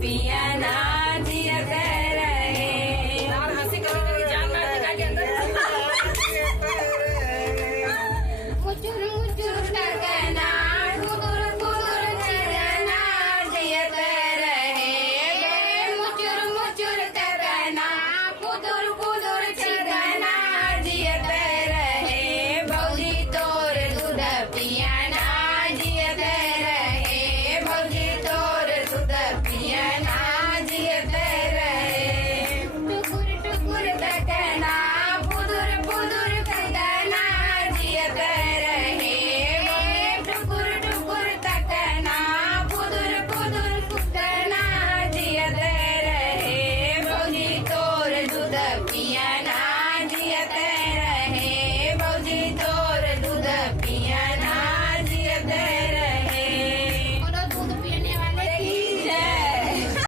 पियाना जियत रहे। मुचुर मुचुर टकना कुदुर कुदुर चिरना जियत रहे। मुचुर मुचुर टकना कुदुर कुदुर चिरना जियत रहे। भौजी तोर दूध पियाना जियत रहे। भौजी तोर दूध पियाना जियत रहे। टुकुर टुकुर टकना